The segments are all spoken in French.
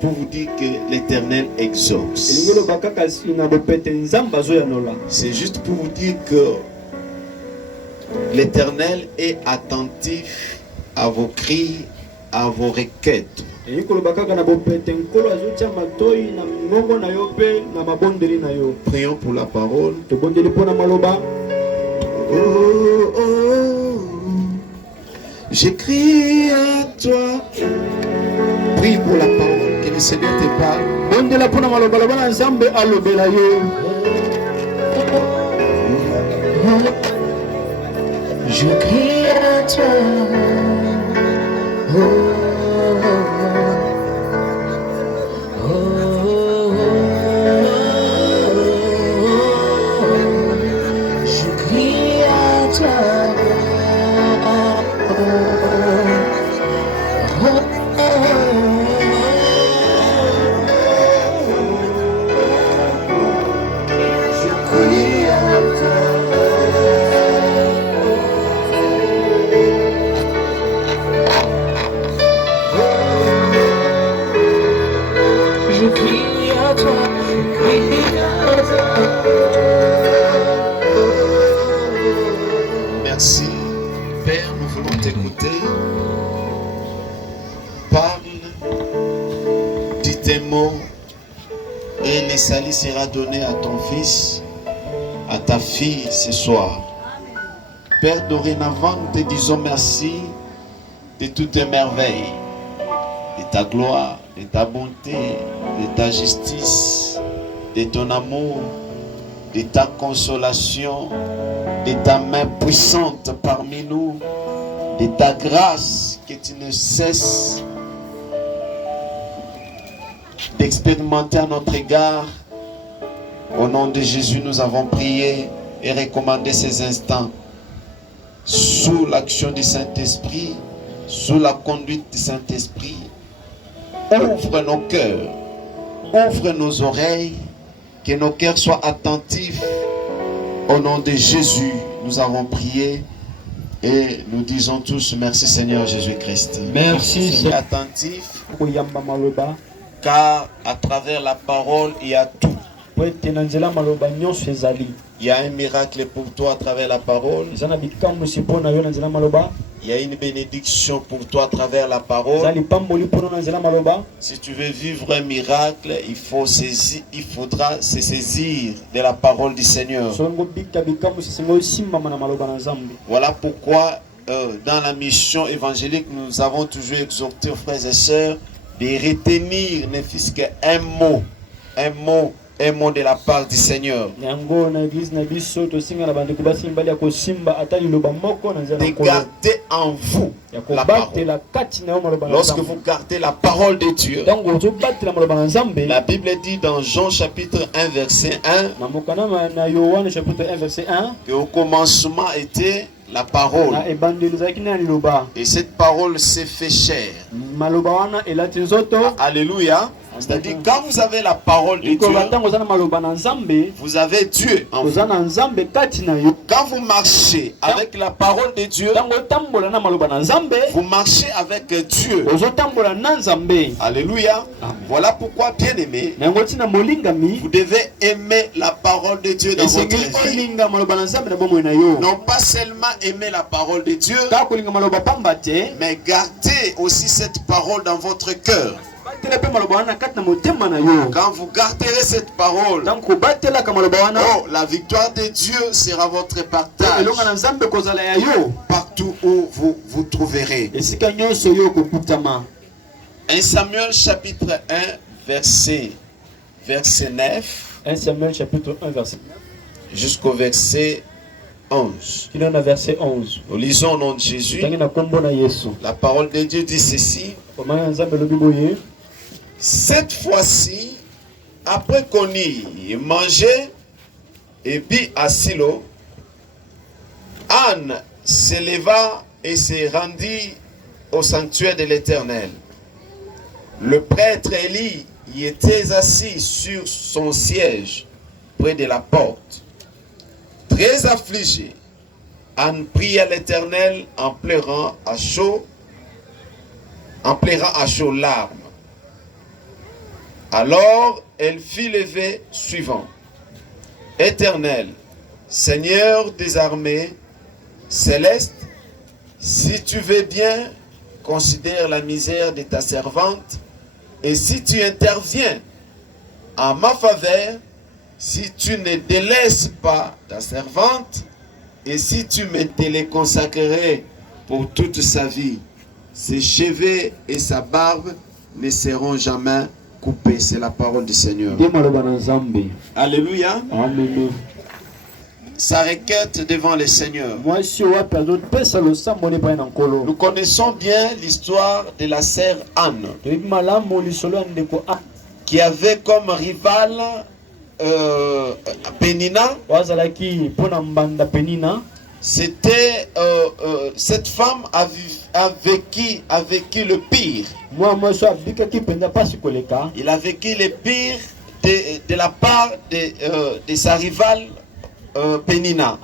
pour vous dire que l'Éternel exauce. C'est juste pour vous dire que l'Éternel est attentif à vos cris, à vos requêtes. Prions pour la parole. Oh, oh, j'écris à toi. Prie pour la parole, que le Seigneur te parle. Je crie à toi. Oh, oh, oh, je crie à toi. Merci, Père, nous voulons t'écouter. Parle, dis tes mots, et le salut sera donné à ton fils, à ta fille ce soir. Père, dorénavant, nous te disons merci de toutes tes merveilles, de ta gloire, de ta bonté, de ta justice, de ton amour, de ta consolation, de ta main puissante parmi nous, de ta grâce que tu ne cesses d'expérimenter à notre égard. Au nom de Jésus, nous avons prié et recommandé ces instants sous l'action du Saint-Esprit, sous la conduite du Saint-Esprit. Ouvre nos cœurs, ouvre nos oreilles, que nos cœurs soient attentifs. Au nom de Jésus, nous avons prié et nous disons tous merci Seigneur Jésus-Christ. Merci Seigneur. Attentif, car à travers la parole, il y a tout. Il y a un miracle pour toi à travers la parole. Il y a une bénédiction pour toi à travers la parole. Si tu veux vivre un miracle, il faudra se saisir de la parole du Seigneur. Voilà pourquoi dans la mission évangélique, nous avons toujours exhorté aux frères et sœurs de retenir ne fût-ce qu'un mot, un mot de la part du Seigneur. De garder en vous la parole. Lorsque vous gardez la parole de Dieu, la Bible dit dans Jean chapitre 1 verset 1 qu'au commencement était la parole. Et cette parole s'est fait chair. Alléluia. C'est-à-dire quand vous avez la parole de Dieu, vous avez Dieu en vous. Quand vous marchez avec la parole de Dieu, vous marchez avec Dieu. Alléluia. Voilà pourquoi, bien aimé, vous devez aimer la parole de Dieu dans votre vie. Non pas seulement aimer la parole de Dieu, mais gardez aussi cette parole dans votre cœur. Quand vous garderez cette parole, oh, la victoire de Dieu sera votre partage partout où vous vous trouverez. 1 Samuel chapitre 1 verset 9. 1 Samuel chapitre 1 verset 9 jusqu'au verset 11. Nous lisons au nom de Jésus. La parole de Dieu dit ceci. Cette fois-ci, après qu'on y mangeait et bu à Silo, Anne se leva et se rendit au sanctuaire de l'Éternel. Le prêtre Élie y était assis sur son siège près de la porte. Très affligé, Anne pria l'Éternel en pleurant à chaud larmes. Alors elle fit les vœux suivants. Éternel, Seigneur des armées célestes, si tu veux bien, considère la misère de ta servante, et si tu interviens en ma faveur, si tu ne délaisses pas ta servante, et si tu me téléconsacrerais pour toute sa vie, ses cheveux et sa barbe ne seront jamais coupés. C'est la parole du Seigneur. Alléluia. Amen. Sa requête devant le Seigneur. Nous connaissons bien l'histoire de la sœur Anne, qui avait comme rival Pénina. C'était cette femme a vécu le pire. Il a vécu le pire de la part de sa rivale Pénina.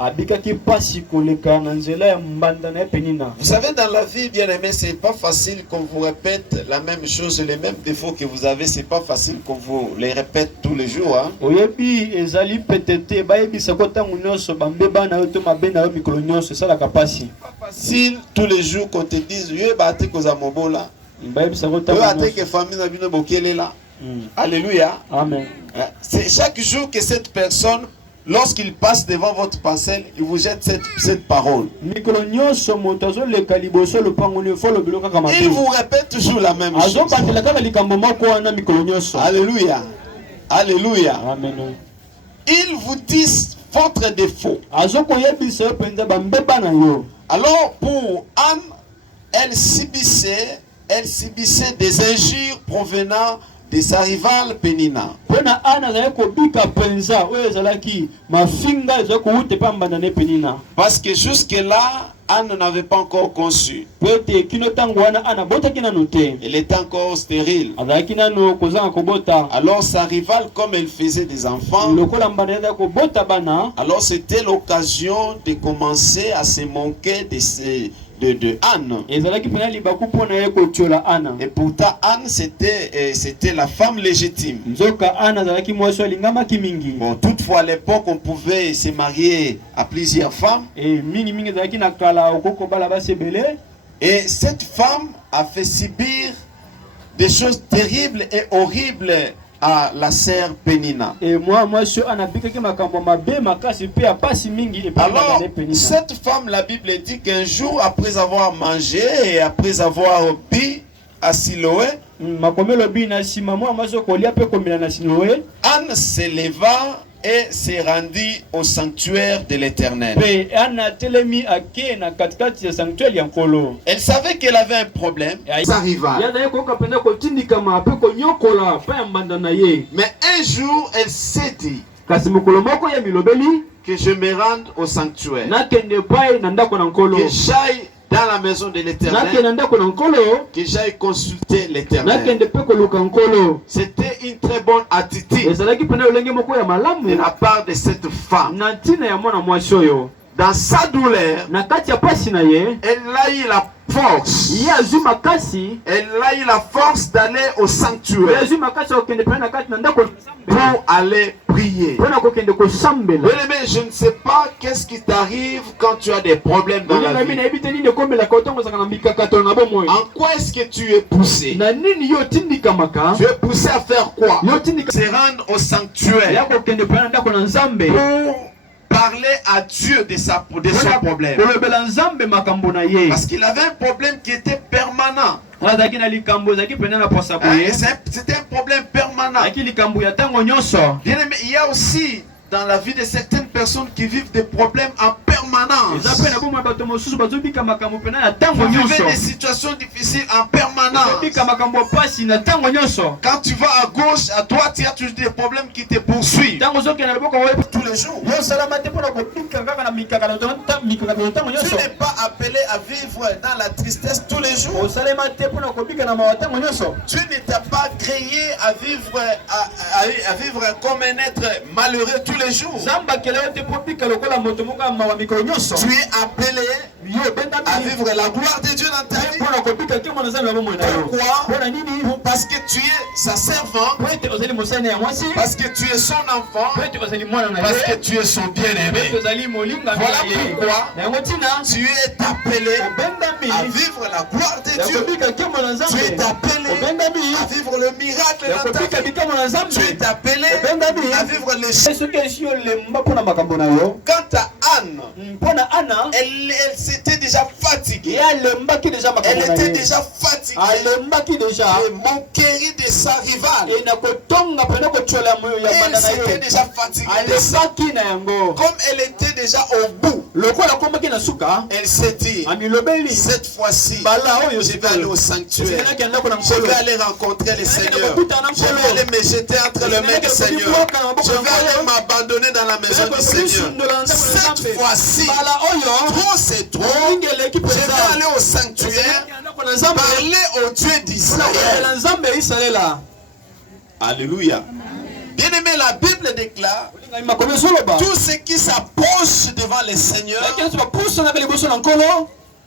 Vous savez, dans la vie, bien aimé, c'est pas facile qu'on vous répète la même chose, les mêmes défauts que vous avez, c'est pas facile qu'on vous les répète tous les jours. Hein? C'est pas facile tous les jours qu'on te dise, alléluia. Amen. C'est chaque jour que cette personne, lorsqu'il passe devant votre parcelle, il vous jette cette parole. Il vous répète toujours la même chose. Alléluia. Alléluia. Amen. Il vous dit votre défaut. Alors pour Anne, elle subissait des injures provenant de sa rivale Pénina. Parce que jusque-là, Anne n'avait pas encore conçu. Elle était encore stérile. Alors sa rivale, comme elle faisait des enfants, alors c'était l'occasion de commencer à se moquer de Anne. Et pourtant Anne c'était la femme légitime. Bon, toutefois à l'époque on pouvait se marier à plusieurs femmes. Et cette femme a fait subir des choses terribles et horribles à la sœur Pénina. Alors, cette femme, la Bible dit qu'un jour, après avoir mangé et après avoir bu à Siloé, Anne se leva et s'est rendue au sanctuaire de l'Éternel. Elle savait qu'elle avait un problème. Sa rivale. Mais un jour, elle s'est dit que je me rende au sanctuaire, que j'aille dans la maison de l'Éternel, que j'aille consulter l'Éternel. C'était une très bonne attitude de la part de cette femme. Dans sa douleur, elle a eu la force. Elle a eu la force d'aller au sanctuaire pour aller prier. Mais je ne sais pas qu'est-ce qui t'arrive quand tu as des problèmes dans la vie. En quoi est-ce que tu es poussé? Tu es poussé à faire quoi? Se rendre au sanctuaire pour parler à Dieu de son problème. Parce qu'il avait un problème qui était permanent. C'était un problème permanent. Bien aimé, il y a aussi dans la vie de certaines personnes qui vivent des problèmes en permanence. Vous vivez des situations difficiles en permanence. Quand tu vas à gauche, à droite, il y a toujours des problèmes qui te poursuivent tous les jours. Tu n'es pas appelé à vivre dans la tristesse tous les jours. Tu n'étais pas créé à vivre comme un être malheureux tous les jours. Tu es appelé à vivre la gloire de Dieu dans ta vie. Pourquoi? Parce que tu es sa servante, parce que tu es son enfant, parce que tu es son bien-aimé. Voilà pourquoi tu es appelé à vivre la gloire de Dieu. Tu es appelé à vivre le miracle dans ta vie. Tu es appelé à vivre les choses. Quant à Anne, elle s'était déjà fatiguée. Elle était déjà fatiguée. Elle moquerie de sa rivale. Elle s'était déjà fatiguée de ça. Comme elle était déjà au bout, elle s'est dit, cette fois-ci, je vais aller au sanctuaire. Je vais aller rencontrer le Seigneur. Je vais aller me jeter entre les mains du Seigneur. Je vais aller m'abandonner dans la maison du Seigneur. Cette fois-ci, trop c'est trop. Je vais aller au sanctuaire, parler au Dieu d'Israël. Alléluia. Bien aimé, la Bible déclare, tout ce qui s'approche devant le Seigneur,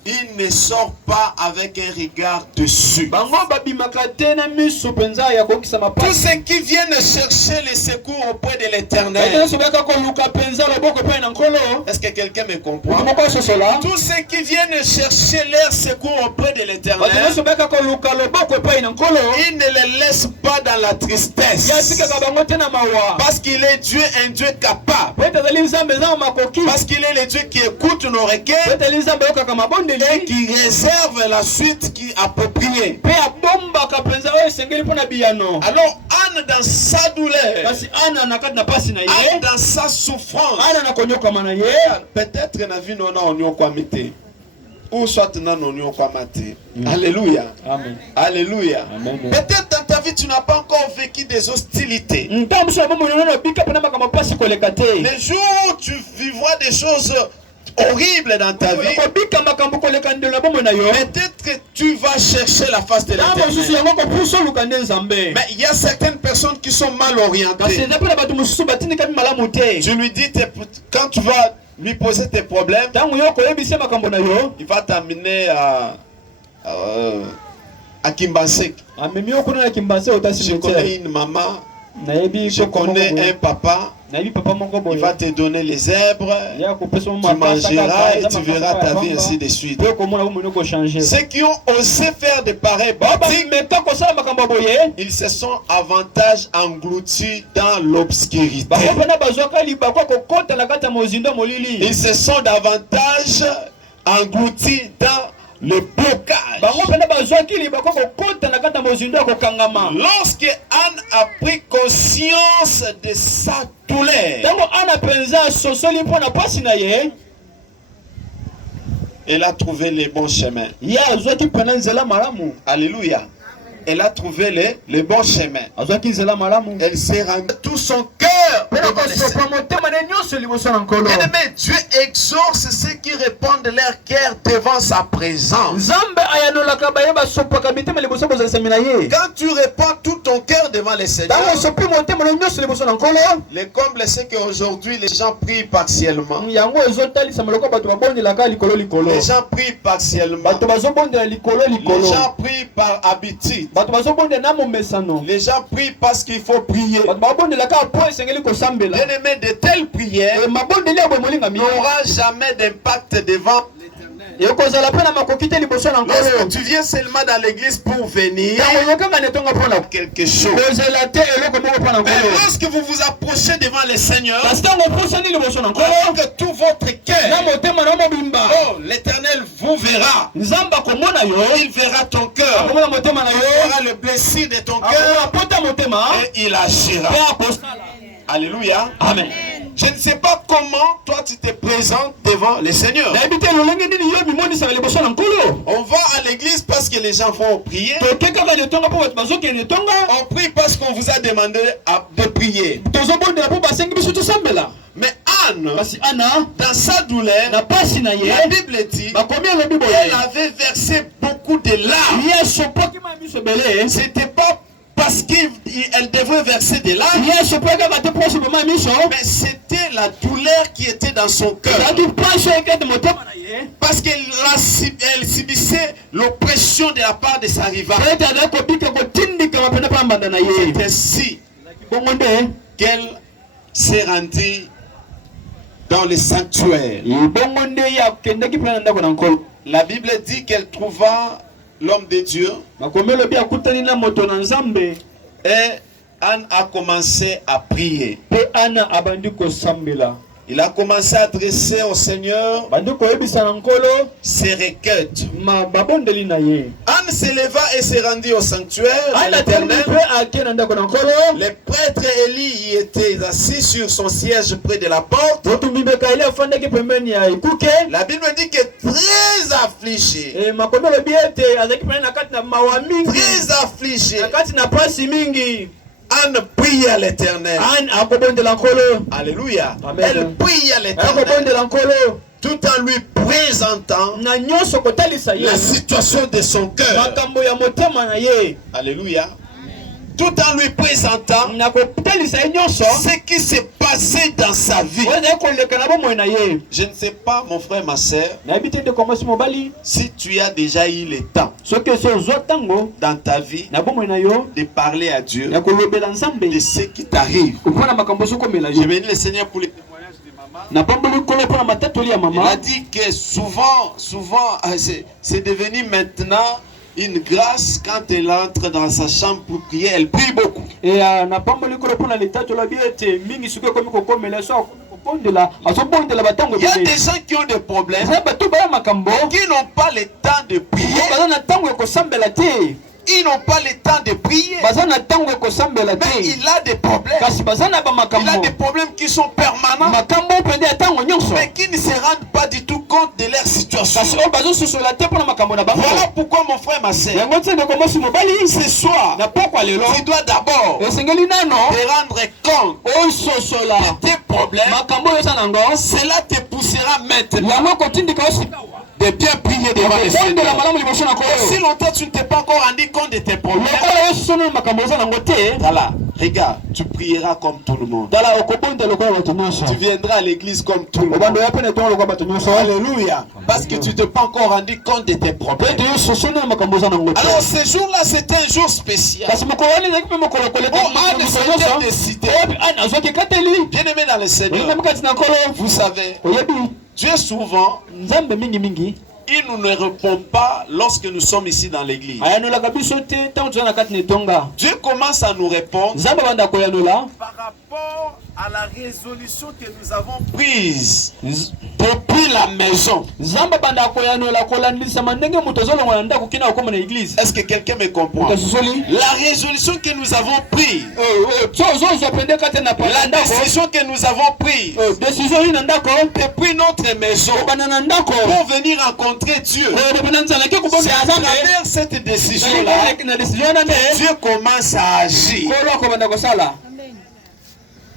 il ne sort pas avec un regard dessus. Tous ceux qui viennent chercher les secours auprès de l'Éternel. Est-ce que quelqu'un me comprend? Tous ceux qui viennent chercher leur secours auprès de l'Éternel, il ne les laisse pas dans la tristesse. Parce qu'il est Dieu, un Dieu capable. Parce qu'il est le Dieu qui écoute nos requêtes et qui réserve la suite qui est appropriée. Alors Anne dans sa douleur, Anne dans sa souffrance, peut-être na vie non on quoi mettre ou soit na non on quoi mater. Alléluia. Amen. Alléluia. Amen. Peut-être dans ta vie tu n'as pas encore vécu des hostilités. Les jours où tu vivras des choses horrible dans ta vie, peut-être que tu vas chercher la face de l'Éternel. Mais il y a certaines personnes qui sont mal orientées. Tu lui dis, quand tu vas lui poser tes problèmes, il va t'amener à Kimbasek. Je connais une maman, je connais un papa. Il va te donner les herbes, tu mangeras et tu verras ta vie ainsi de suite. Ceux qui ont osé faire de pareils pratiques, ils se sont avantage engloutis dans l'obscurité. Ils se sont davantage engloutis dans le blocage. Lorsque Anne a pris conscience de sa douleur, elle a trouvé les bons chemins. Alléluia. Elle a trouvé les bons chemins. Elle s'est rendue tout son cœur. Bien-aimé, Dieu exauce ceux qui répondent leur cœur devant sa présence. Quand tu réponds tout ton cœur devant le Seigneur, le comble c'est qu'aujourd'hui les gens prient partiellement. Les gens prient partiellement. Les gens prient par habitude. Les gens prient parce qu'il faut prier. Bien-aimé, de telles prières n'aura jamais d'impact devant lorsque tu viens seulement dans l'église pour venir quelque chose. Mais lorsque vous vous approchez devant le Seigneur, alors que tout votre cœur, oh, l'Éternel vous verra. Il verra ton cœur. Il verra le blessure de ton cœur et il agira. Alléluia. Amen. Je ne sais pas comment toi tu te présentes devant le Seigneur. On va à l'église parce que les gens vont prier. On prie parce qu'on vous a demandé de prier. Mais Anne, dans sa douleur, la Bible dit qu'elle avait versé beaucoup de larmes. C'était pas parce qu'elle devait verser des larmes, mais c'était la douleur qui était dans son cœur. Parce qu'elle subissait l'oppression de la part de sa rivale. C'est ainsi qu'elle s'est rendue dans le sanctuaire. La Bible dit qu'elle trouva l'homme de Dieu et Anne a commencé à prier. Il a commencé à adresser au Seigneur ses requêtes. Anne s'éleva et s'est rendue au sanctuaire de l'Éternel. Les prêtres Élie y étaient assis sur son siège près de la porte. La Bible dit que très affligé, Anne prie à l'Éternel. Alléluia. Elle prie à l'Éternel tout en lui présentant la situation de son cœur. Alléluia. Tout en lui présentant ce qui s'est passé dans sa vie. Je ne sais pas, mon frère, ma soeur, si tu as déjà eu le temps dans ta vie de parler à Dieu de ce qui t'arrive. Je bénis le Seigneur pour les témoignages de maman. Il a dit que souvent, c'est devenu maintenant une grâce quand elle entre dans sa chambre pour prier, elle prie beaucoup. Il y a des gens qui ont des problèmes, qui n'ont pas le temps de prier. Ils n'ont pas le temps de prier. Mais il a des problèmes. Il a des problèmes qui sont permanents, mais qui ne se rendent pas du tout compte de leur situation. Voilà pourquoi, mon frère, ma soeur, ce soir, tu dois d'abord te rendre compte de tes problèmes. Cela te poussera maintenant de bien prier devant le Seigneur. Si longtemps tu ne t'es pas encore rendu compte de tes problèmes, voilà, regarde, tu prieras comme tout le monde. Tu viendras à l'église comme tout le monde. Alléluia. Parce que tu ne t'es pas encore rendu compte de tes problèmes. Alors ce jour-là, c'était un jour spécial. Anne s'était décidée. Bien aimé dans le Seigneur, vous savez, Dieu souvent, il ne nous répond pas lorsque nous sommes ici dans l'église. Dieu commence à nous répondre par rapport à la résolution que nous avons prise depuis la maison. Est-ce que quelqu'un me comprend? La résolution que nous avons prise, la décision que nous avons prise depuis notre maison pour venir rencontrer Dieu, c'est à travers cette décision-là que Dieu commence à agir.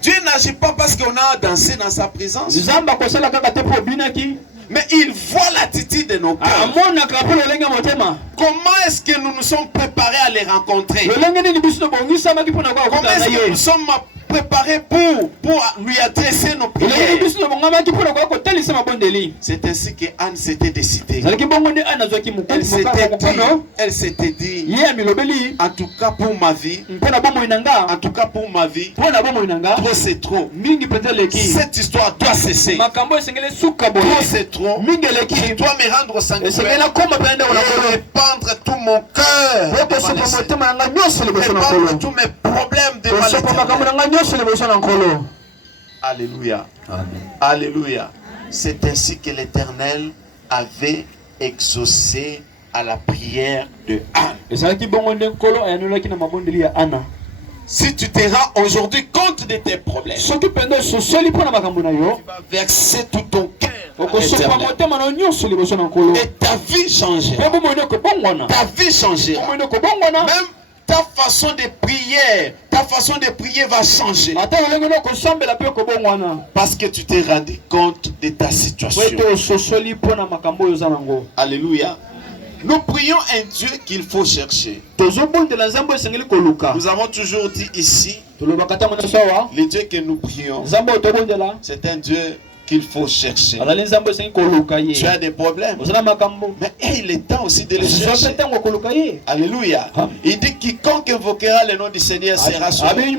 Dieu n'agit pas parce qu'on a dansé dans sa présence, mais il voit l'attitude de nos cœurs. Comment est-ce que nous nous sommes préparés à les rencontrer? Comment est-ce que nous sommes préparés pour lui adresser nos prières? C'est ainsi que Anne s'était décidée. Elle s'était dit, en tout cas pour ma vie, trop c'est trop. Cette histoire doit cesser. Trop c'est trop. Je dois me rendre au sanctuaire et répandre tout mon cœur devant le Seigneur. Répandre tous mes problèmes devant l'Éternel. Alléluia. Alléluia. C'est ainsi que l'Éternel avait exaucé à la prière de Anne. Si tu te rends aujourd'hui compte de tes problèmes, tu vas verser tout ton cœur à l'Éternel. Et ta vie changera. Ta vie changera. Même ta façon de prier va changer. Parce que tu t'es rendu compte de ta situation. Alléluia. Nous prions un Dieu qu'il faut chercher. Nous avons toujours dit ici, le Dieu que nous prions, c'est un Dieu qu'il faut chercher. Tu as des problèmes, mais il est temps aussi de les chercher. Alléluia. Il dit quiconque invoquera le nom du Seigneur sera sauvé. Il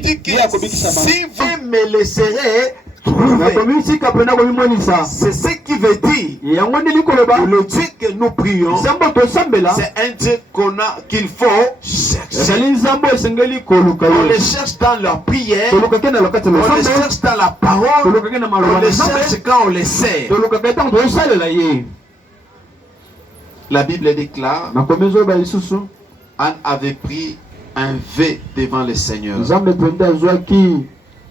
dit que si vous me laisserez trouver, c'est ce qui veut dire le Dieu que nous prions, c'est un Dieu qu'il faut chercher. On les cherche dans leur prière, on les cherche dans la parole, on les cherche quand on les sert. La Bible déclare, Anne avait pris un V devant le Seigneur.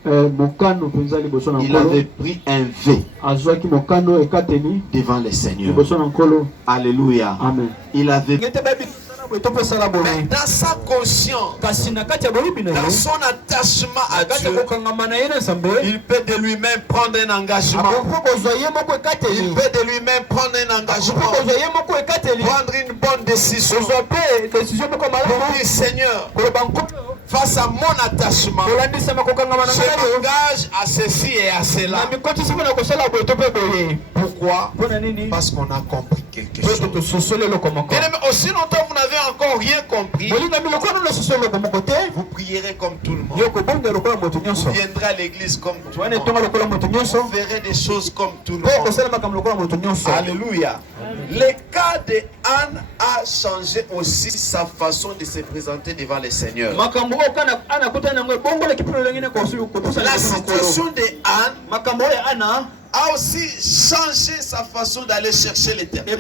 Il avait pris un V devant le Seigneur. Alléluia. Amen. Il avait dans sa conscience, dans son attachement à Dieu, il peut de lui-même prendre un engagement. Il peut de lui-même prendre un engagement, prendre une bonne décision pour dire Seigneur, face à mon attachement, je m'engage à ceci et à cela. Pourquoi? Parce qu'on a compris quelque chose. Et aussi longtemps vous n'avez encore rien compris, vous prierez comme tout le monde. Vous viendrez à l'église comme tout le monde. Vous verrez des choses comme tout le monde. Alléluia. Le cas de Anne a changé aussi sa façon de se présenter devant le Seigneur. La situation de Anne a aussi changé sa façon d'aller chercher l'Éternel.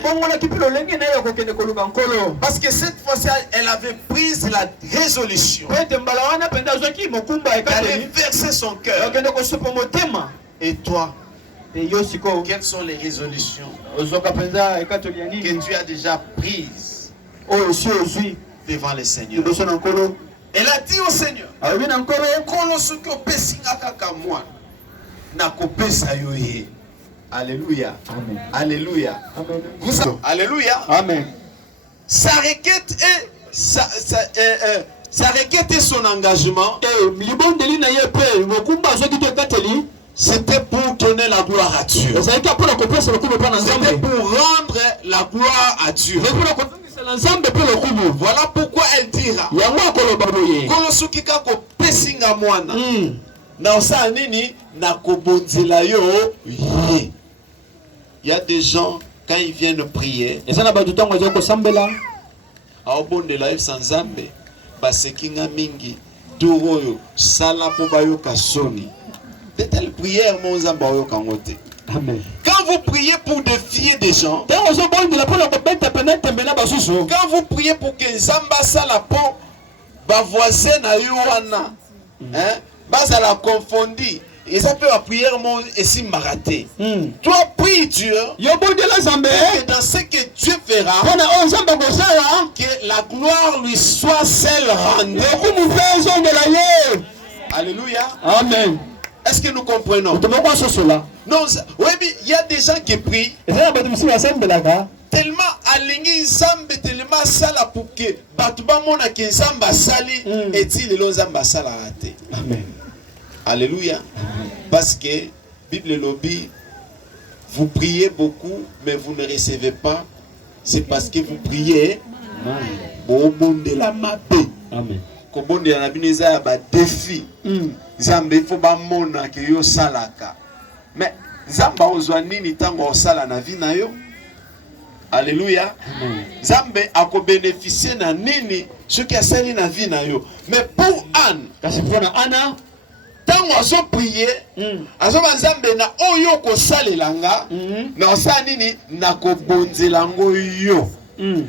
Parce que cette fois-ci, elle avait pris la résolution d'aller verser son cœur. Et toi, quelles sont les résolutions que tu as déjà prises devant le Seigneur? Elle a dit au Seigneur, alléluia. Alléluia. Alléluia. Amen. Sa requête et son engagement, c'était pour donner la gloire à Dieu. C'était pour rendre la gloire à Dieu. Voilà pourquoi elle dira, il y a des gens, quand ils viennent prier, de telles prières, Amen. Quand vous priez pour défier des gens, quand vous priez pour que Zamba Salapo, ba voisin na yoana, basa la confondi, et ça peut la prière et si maraté. Toi prie Dieu, que dans ce que Dieu fera, que la gloire lui soit celle rendue. Alléluia. Amen. Est-ce que nous comprenons? Non, oui, mais il y a des gens qui prient tellement aligné Zambé, tellement sala pour que Batouba mona ki Zamba sali et il est Zamba sala raté. Amen. Alléluia. Parce que Bible lobby, vous priez beaucoup, mais vous ne recevez pas. C'est parce que vous priez au bon de la mapé. Amen. Comme de la bineza ba défi. Zambé faut ba mona que yo salaka. Mais Zamba ozwa nini tango osala na vie na yo? Alléluia. Zambé a bénéficié na nini ce qui a sali na vie na yo. Mais pour Anne, parce que pour Anna, tango aso prier, aso Zambé na oyo ko salelanga, na osala nini na ko bonzelango yo.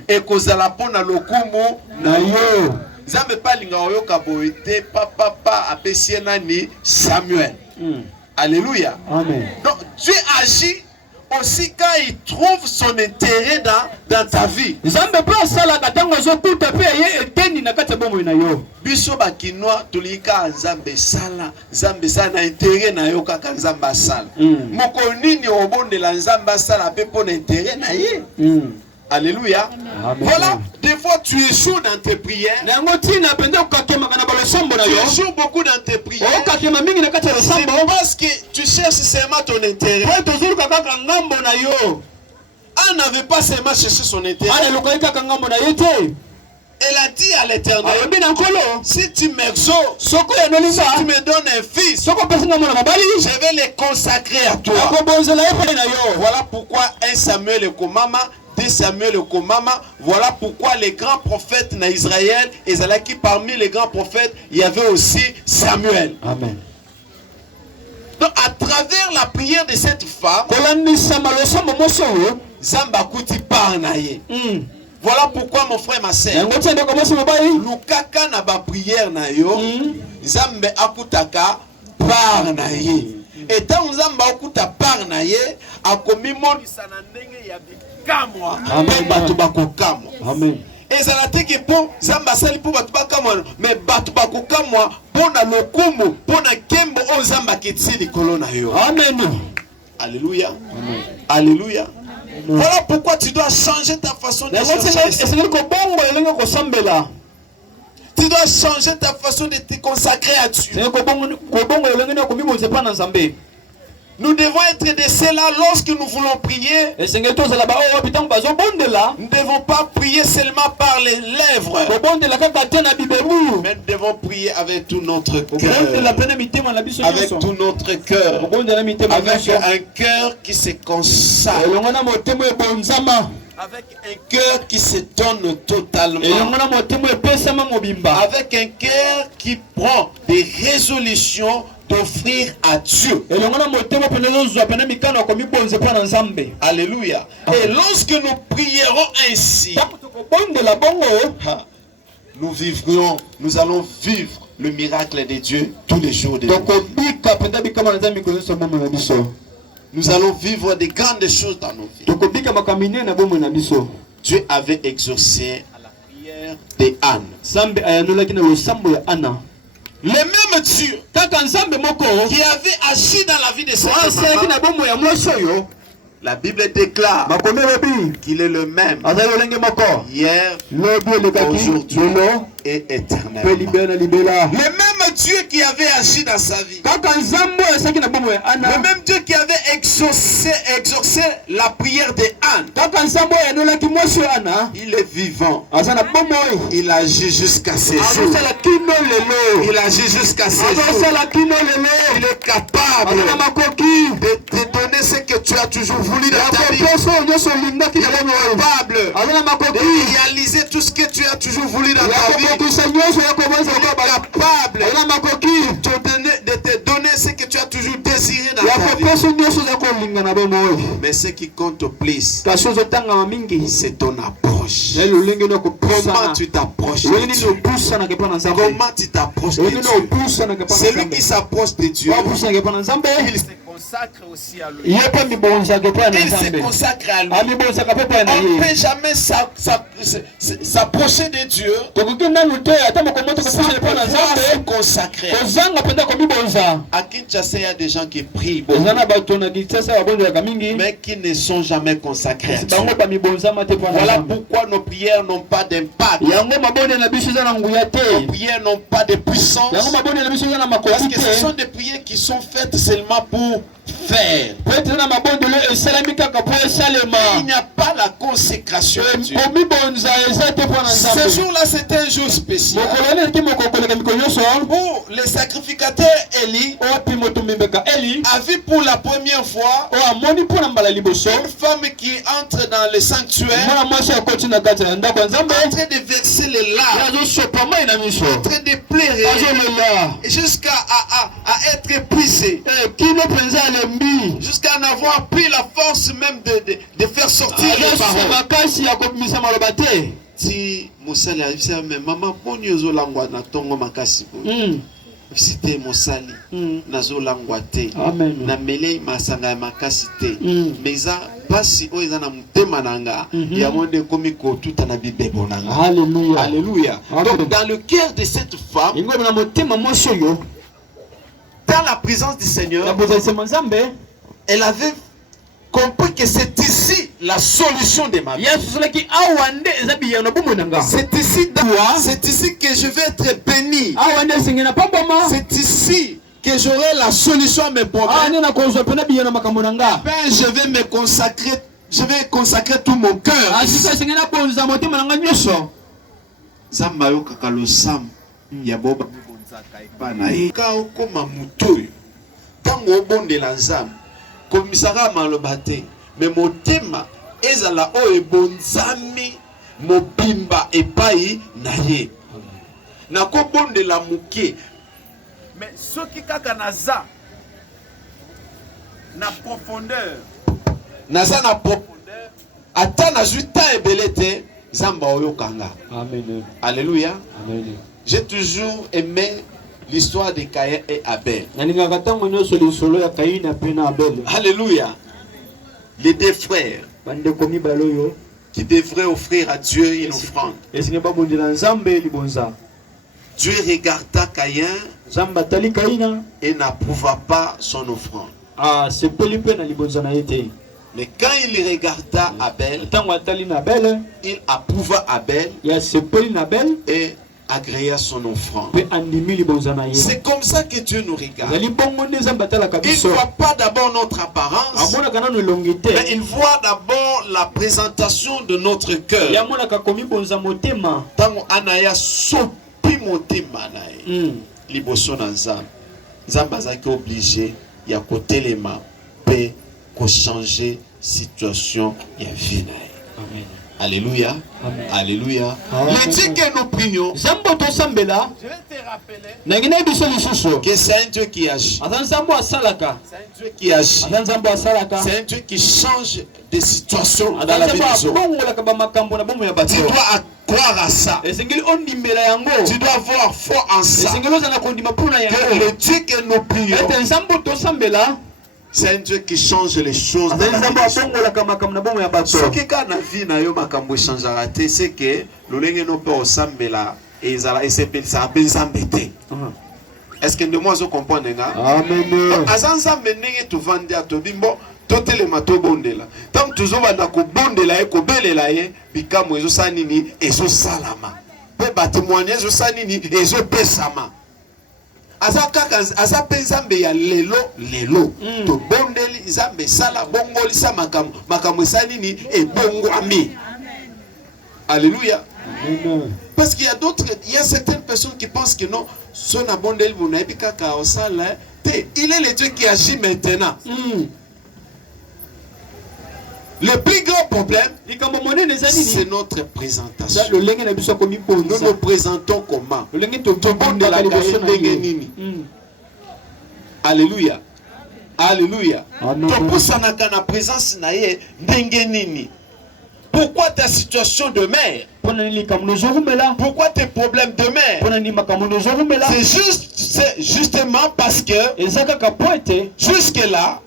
Et ko zala pona lokumu na yo. Zambé palinga oyo ka boete papa apesiena ni Samuel. Alléluia. Amen. Donc Dieu agit aussi quand il trouve son intérêt dans ta vie. Biso bakinois tulika nzambe sala na intérêt na yo kaka nzamba sala. Moko nini obondela nzamba sala pe pour intérêt na ye. Alléluia. Voilà, des fois tu échoues dans tes prières. Tu échoues beaucoup dans tes prières. C'est parce que tu cherches seulement ton intérêt. Elle n'avait pas seulement cherché son intérêt. Elle a dit à l'Éternel, si tu m'exauces, si tu me donnes un fils, je vais les consacrer à toi. Voilà pourquoi 1 Samuel et Komama, 2 Samuel et Komama, voilà pourquoi les grands prophètes d'Israël, et parmi les grands prophètes, il y avait aussi Samuel. Amen. Donc à travers la prière de cette femme, Zambakuti parnaye. Voilà pourquoi mon frère, ma sœur, Lukaka na ba prière na yo, Zambe akutaka parnaye. Et tant Zamba akuta parnaye, akomi moni sanandenge ya bikamwa, batu bakokamwa. Amen. Et ça l'a dit que pour Zamba sali pour batu bakamwa, mais batu bakokamwa pour na lokumu, pour na kembo o Zamba kitsi likolo na yo. Amen. Alléluia. Amen. Alléluia. Voilà pourquoi tu dois changer ta façon de chercher. Tu dois changer ta façon de te consacrer à Dieu. Nous devons être de ceux-là lorsque nous voulons prier. Nous ne devons pas prier seulement par les lèvres, mais nous devons prier avec tout notre cœur. Avec tout notre cœur. Avec un cœur qui se consacre. Avec un cœur qui se donne totalement. Avec un cœur qui prend des résolutions d'offrir à Dieu. Alléluia. Et lorsque nous prierons ainsi, nous allons vivre le miracle de Dieu tous les jours de notre vie. Nous allons vivre des grandes choses dans nos vies. Dieu avait exaucé à la prière de Anne. Le même Dieu qui avait agi dans la vie de cette femme, la Bible déclare qu'il est le même hier, aujourd'hui et éternellement. Le même Dieu qui avait agi dans sa vie, le même Dieu qui avait exaucé la prière de Anne, il est vivant. Il agit jusqu'à ses jours. Il agit jusqu'à ses jours. Il est capable de te donner ce que tu as toujours voulu dans ta vie. Il est capable de réaliser tout ce que tu as toujours voulu dans ta vie. Il est capable de te donner ce que tu as toujours désiré dans ta vie. Mais ce qui compte le plus, c'est ton approche. Comment tu t'approches de Dieu? Comment tu t'approches de Dieu? Celui qui s'approche de Dieu, il se consacre aussi à lui. Il se consacre à lui. On ne peut jamais s'approcher de Dieu sans se consacrer. À Kinshasa, il y a des gens qui prient beaucoup, mais qui ne sont jamais consacrés à Dieu. Voilà pourquoi nos prières n'ont pas d'impact. Nos prières n'ont pas de puissance. Parce que ce sont des prières qui sont faites seulement pour faire. Il n'y a pas la consécration de Dieu. Ce jour-là, c'est un jour spécial où le sacrificateur Élie a vu pour la première fois une femme qui entre dans le sanctuaire en train de verser les larmes, en train de pleurer jusqu'à être épuisée, jusqu'à n'avoir plus la force même de faire sortir les paroles. Si Moussa arrive, mais maman, bonne yozo langwa na tongo makasi. Cité Mosali, Nazo Langwate, na mele masanga makasi te. Mais ça passe o ezana mutema nanga ya monde komiko tout na bibebo nanga. Alléluia. Alléluia. Donc dans le cœur de cette femme, dans la présence du Seigneur, elle avait compris que c'est ici la solution de ma vie. C'est ici que je vais être béni. C'est ici que j'aurai la solution à mes problèmes. Ben, je vais consacrer tout mon cœur. Zambayo kakalo sam ya boba bonzaka ipana e ka okoma mutoyo tango obondela nzambe komisaka maloba te me motema ezala o ebonzami mobimba epai na ye na kobondela muke mais soki kaka naza na profondeur ata na juta ebele te Zamba oyokanga. Amen. Alléluia. Amen. J'ai toujours aimé l'histoire de Caïn et Abel. Alléluia. Les deux frères qui devraient offrir à Dieu une offrande. Dieu regarda Caïn et n'approuva pas son offrande. Mais quand il regarda Abel, il approuva Abel et agréa son offrande. C'est comme ça que Dieu nous regarde. Il ne voit pas d'abord notre apparence, mais il voit d'abord la présentation de notre cœur. Tango anaya sopi motema nae liboso na nzambe. Nzambe azaki obligé ya kotelema pe ko changer situation ya vie nae. Amen. Alléluia. Amen. Alléluia. Le Dieu que nous prions, je vais te rappeler que c'est un Dieu qui agit. C'est un Dieu qui agit. C'est un Dieu qui change des situations dans la vie des autres. Tu dois croire à ça. Tu dois avoir foi en ça. Que le Dieu que nous prions, c'est un Dieu qui change les choses dans la vie. Ce qui est dans la vie, c'est que l'olenge no peut osambela et ça embêté. Est-ce que de moi je comprends? Amen. Azanzambe ndenge tuvandi atobimbo totelema tobondela. Tant toujours banda ko bondela e ko belela ye bikamo ezo sanini ezo salama. Pe ba témoignage ezo sanini ezo pesama. Asa penzambe ya lelo to bondeli zambe sala bongoli sa makambo sanini e bongwami. Alléluia. Parce qu'il y a certaines personnes qui pensent que non, son abondeli monabi kaka osala il est le Dieu qui agit maintenant. Le plus grand problème, c'est notre présentation. Nous nous présentons comment? Alléluia. Alléluia. Pourquoi ta situation de mer? Pourquoi tes problèmes de mer? C'est justement parce que jusque là